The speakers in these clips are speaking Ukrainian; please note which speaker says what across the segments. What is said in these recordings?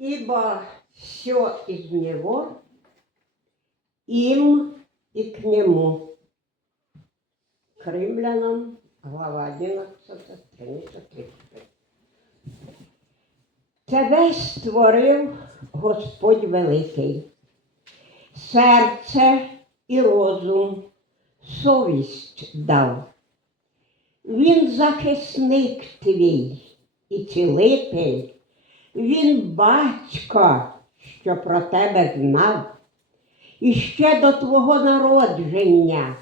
Speaker 1: ибо все из него, им и к нему. К римлянам, глава 11, страниця 35. Тебе створив Господь Великий, серце і розум, совість дав. Він захисник твій і цілитель, він батько, що про тебе знав. І ще до твого народження,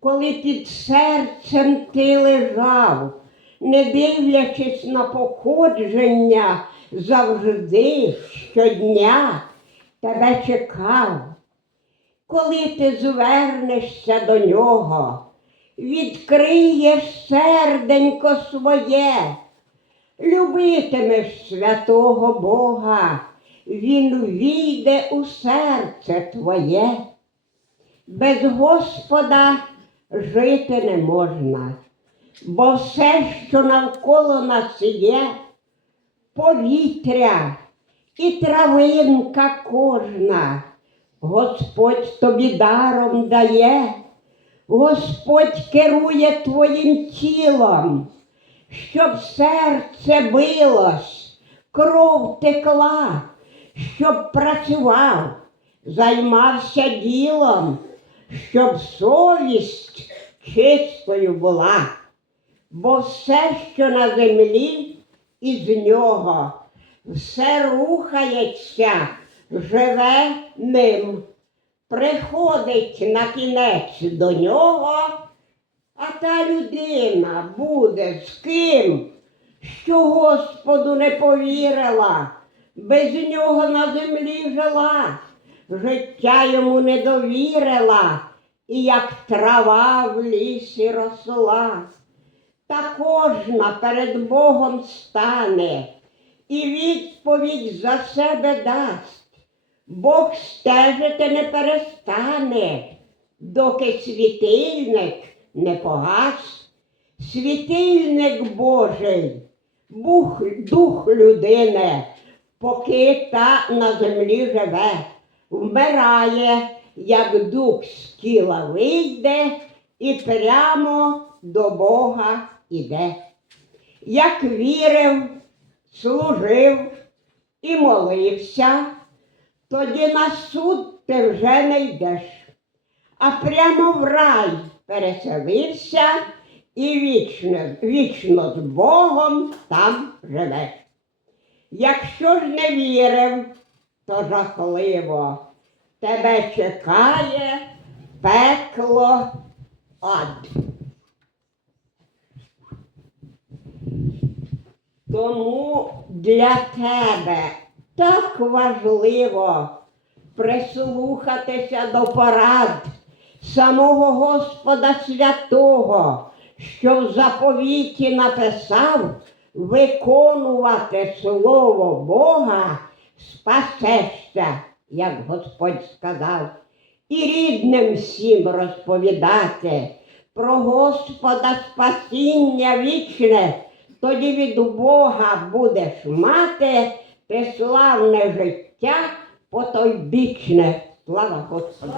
Speaker 1: коли під серцем ти лежав, не дивлячись на походження, завжди щодня тебе чекав. Коли ти звернешся до нього, відкриєш серденько своє, любитимеш святого Бога, Він війде у серце твоє. Без Господа жити не можна, бо все, що навколо нас є, повітря і травинка кожна, Господь тобі даром дає, Господь керує твоїм тілом, щоб серце билось, кров текла, щоб працював, займався ділом, щоб совість чистою була, бо все, що на землі, із нього, все рухається, живе ним, приходить на кінець до нього, а та людина буде з ким, що Господу не повірила, без нього на землі жила, життя йому не довірила, і як трава в лісі росла. Та кожна перед Богом стане і відповідь за себе дасть. Бог стежити не перестане, доки світильник не погас. Світильник Божий, бух, дух людини, поки та на землі живе, вмирає, як дух з тіла вийде і прямо до Бога іде. Як вірив, служив і молився, тоді на суд ти вже не йдеш, а прямо в рай переселився і вічно, вічно з Богом там живеш. Якщо ж не вірив, то жахливо, тебе чекає пекло ад. Тому для тебе так важливо прислухатися до порад самого Господа Святого, що в заповіті написав виконувати Слово Бога, спасешся, як Господь сказав, і рідним всім розповідати про Господа спасіння вічне, тоді від Бога будеш мати ти славне життя по той бічне. Слава Господу!